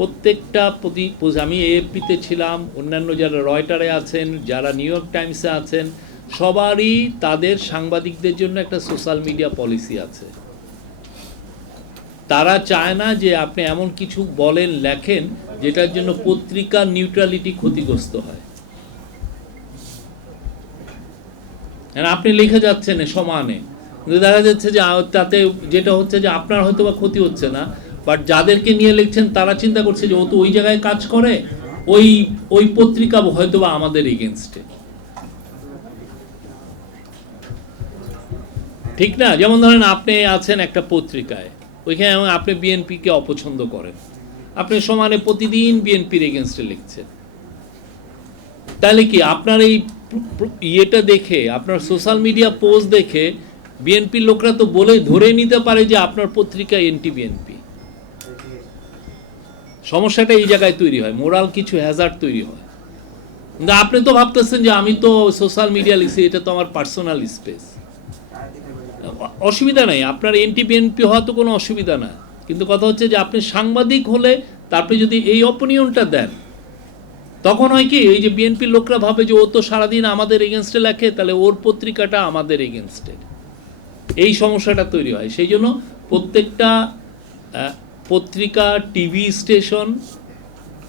প্রত্যেকটা প্রতি আমি এএফপিতে ছিলাম, অন্যান্য যারা রয়টারে আছেন, যারা নিউ ইয়র্ক টাইমসে আছেন, সবারই তাদের সাংবাদিকদের জন্য একটা সোশ্যাল মিডিয়া পলিসি আছে। তারা চায় না যে আপনি এমন কিছু বলেন, লেখেন, যেটার জন্য পত্রিকার নিউট্রালিটি ক্ষতিগ্রস্ত হয়। আপনি লিখে যাচ্ছেন সমানে। দেখা যাচ্ছে যে তাতে যেটা হচ্ছে যে আপনার হয়তো বা ক্ষতি হচ্ছে না বাট যাদেরকে নিয়ে লিখছেন, তারা চিন্তা করছে যে ও তো ওই জায়গায় কাজ করে, ওই ওই পত্রিকা হয়তো বা আমাদের এগেনস্টে ঠিক না? যেমন ধরেন আপনি আছেন একটা পত্রিকায়, ওইখানে আপনি বিএনপিকে অপছন্দ করেন। আপনি সমানে প্রতিদিন বিএনপির এগেনস্টে লিখছেন। তাহলে কি আপনার এই ইয়েটা দেখে, আপনার সোশ্যাল মিডিয়া পোস্ট দেখে বিএনপির লোকরা তো বলে, ধরে নিতে পারে যে আপনার পত্রিকা এনটি বিএনপি সমস্যাটা এই জায়গায় তৈরি হয়, মোরাল কিছু হ্যাজার্ড তৈরি হয়। কিন্তু আপনি তো ভাবতেছেন যে আমি তো সোশ্যাল মিডিয়া লিখছি, এটা তো আমার পার্সোনাল স্পেস অসুবিধা নাই, আপনার এনটি বিএনপি হওয়া তো কোনো অসুবিধা না কিন্তু কথা হচ্ছে যে আপনি সাংবাদিক হলে তারপরে যদি এই অপিনিয়নটা দেন, তখন হয় কি, এই যে বিএনপির লোকরা ভাবে যে ও তো সারাদিন আমাদের এগেনস্টে লেখে, তাহলে ওর পত্রিকাটা আমাদের এগেনস্টে এই সমস্যাটা তৈরি হয়। সেই জন্য প্রত্যেকটা পত্রিকা, টিভি স্টেশন,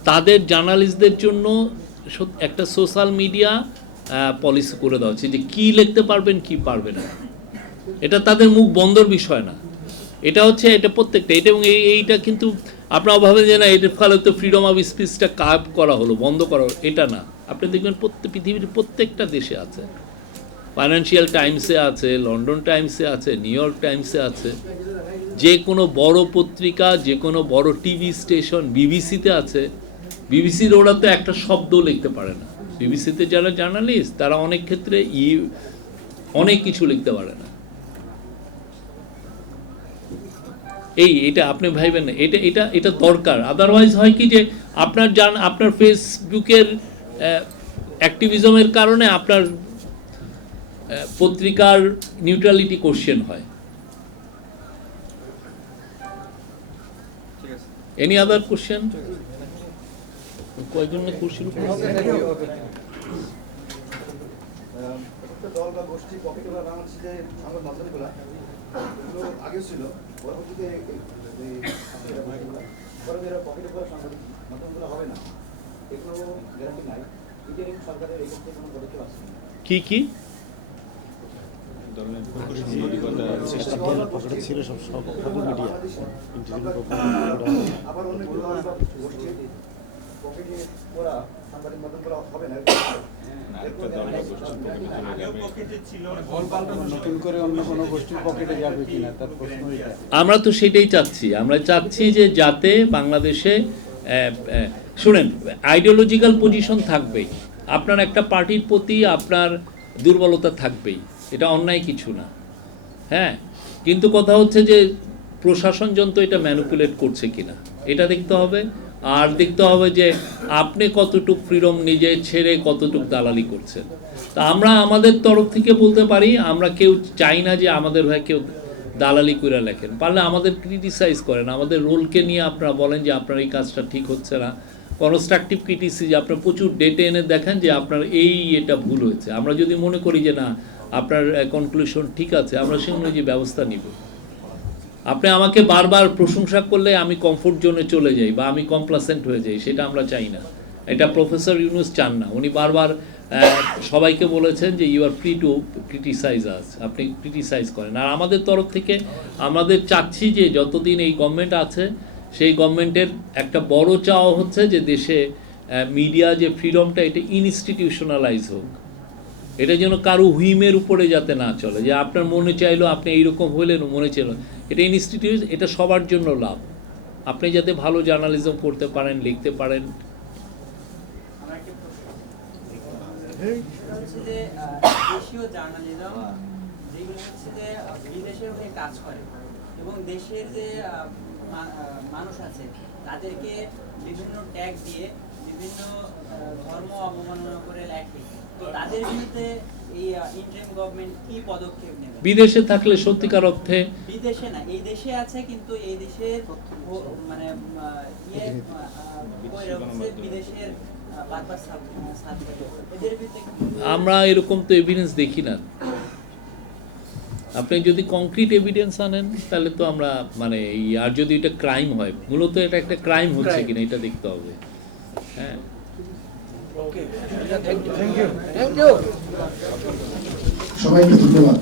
তাদের জার্নালিস্টদের জন্য একটা সোশ্যাল মিডিয়া পলিসি করে দেওয়া হচ্ছে যে কী লিখতে পারবেন, কি পারবেন না। এটা তাদের মুখ বন্ধর বিষয় না। এটা হচ্ছে, এটা প্রত্যেকটা, এটা এবং এই, এইটা কিন্তু আপনারা ভাবেন যে না এটার ফলে তো ফ্রিডম অফ স্পিচটা কাপ করা হলো, বন্ধ করা হলো, এটা না। আপনি দেখবেন প্রত্যেক পৃথিবীর প্রত্যেকটা দেশে আছে। ফাইন্যান্সিয়াল টাইমসে আছে লন্ডন টাইমসে আছে নিউ ইয়র্ক টাইমসে আছে। যে কোনো বড় পত্রিকা, যে কোনো বড় টিভি স্টেশন বিবিসিতে আছে। বিবিসির ওরা তো একটা শব্দ লিখতে পারে না। বিবিসিতে যারা জার্নালিস্ট, তারা অনেক ক্ষেত্রে ই, অনেক কিছু লিখতে পারে না। এই, এটা আপনি ভাইবেন না। এটা এটা এটা দরকার। আদারওয়াইজ হয় কি যে, আপনার জান, আপনার ফেসবুকের অ্যাক্টিভিজমের কারণে আপনার পত্রিকার নিউট্রালিটি কোশ্চেন হয়। এনি আদার কোশ্চেন কয়জন কোশ্চেন বা আগে ছিল পরবর্তীতে না এগুলো গ্যারান্টি নাই কোনো না। কি কি পকেটে ছিল সব সব সকল মিডিয়া আবার অন্য কোনো দল বা গোষ্ঠী পকেটে পড়া সাংবাদিক মাধ্যমগুলো হবে না। নতুন করে অন্য কোনো গোষ্ঠীর পকেটে যাবে কিনা তার প্রশ্ন এটা। আমরা তো সেটাই চাচ্ছি। আমরা চাচ্ছি যে যাতে বাংলাদেশে শুনেন আইডিওলজিক্যাল পজিশন থাকবেই আপনার একটা পার্টির প্রতি আপনার দুর্বলতা থাকবেই। এটা অন্যায় কিছু না। হ্যাঁ? কিন্তু কথা হচ্ছে যে, প্রশাসন যন্ত্র এটা ম্যানুপুলেট করছে কিনা। এটা দেখতে হবে। আর দেখতে হবে যে, আপনি কতটুক ফ্রিডম নিজে ছেড়ে কতটুক দালালি করছেন। তা আমরা আমাদের তরফ থেকে বলতে পারি, আমরা কেউ চাই না যে আমাদের ভাই কেউ দালালি করে লেখেন। পারলে আমাদের ক্রিটিসাইজ করেন। আমাদের রোলকে নিয়ে আপনারা বলেন যে, আপনার এই কাজটা ঠিক হচ্ছে না। কনস্ট্রাকটিভ ক্রিটিসিজ আপনার প্রচুর ডেটে এনে দেখেন যে আপনার এই এটা ভুল হয়েছে। আমরা যদি মনে করি যে না, আপনার কনক্লুশন ঠিক আছে, আমরা সে অনুযায়ী ব্যবস্থা নিব। আপনি আমাকে বারবার প্রশংসা করলে আমি কমফোর্ট জোনে চলে যাই বা আমি কমপ্লাসেন্ট হয়ে যাই, সেটা আমরা চাই না। এটা প্রফেসর ইউনুস চান না। উনি বারবার সবাইকে বলেছেন যে you are free to criticise us আপনি ক্রিটিসাইজ করেন। আর আমাদের তরফ থেকে আমাদের চাচ্ছি যে যতদিন এই গভর্নমেন্ট আছে সেই গভর্নমেন্টের একটা বড় চাওয়া হচ্ছে যে দেশে মিডিয়া যে ফ্রিডমটা এটা ইনস্টিটিউশনালাইজ হোক। এটা যেন কারও হুইমের উপরে যাতে না চলে। যে আপনার মনে চাইলো আপনি এইরকম হলেন মনে চাইলো এটা ইনস্টিটিউট এটা সবার জন্য লাভ। আপনি যাতে ভালো জার্নালিজম করতে পারেন লিখতে পারেন। যেগুলো হচ্ছে যে কাজ করে এবং দেশের যে মানুষ আছে। তাদেরকে বিভিন্ন ট্যাগ দিয়ে বিভিন্ন ধর্ম অবমাননা করে লেখে তো তাদের বিরুদ্ধে এই ইন্টারিম গভর্নমেন্ট কি পদক্ষেপ নেবে? বিদেশে থাকলে সত্যিকার অর্থে বিদেশে না এই দেশে আছে কিন্তু এই দেশে মানে ইয়ে বিদেশের আমরা এরকম তো এভিডেন্স দেখি না। আপনি যদি কংক্রিট এভিডেন্স আনেন তাহলে তো আমরা মানে এই আর যদি এটা ক্রাইম হয় মূলত এটা একটা ক্রাইম হচ্ছে. কিনা এটা দেখতে হবে। হ্যাঁ। সবাইকে ধন্যবাদ।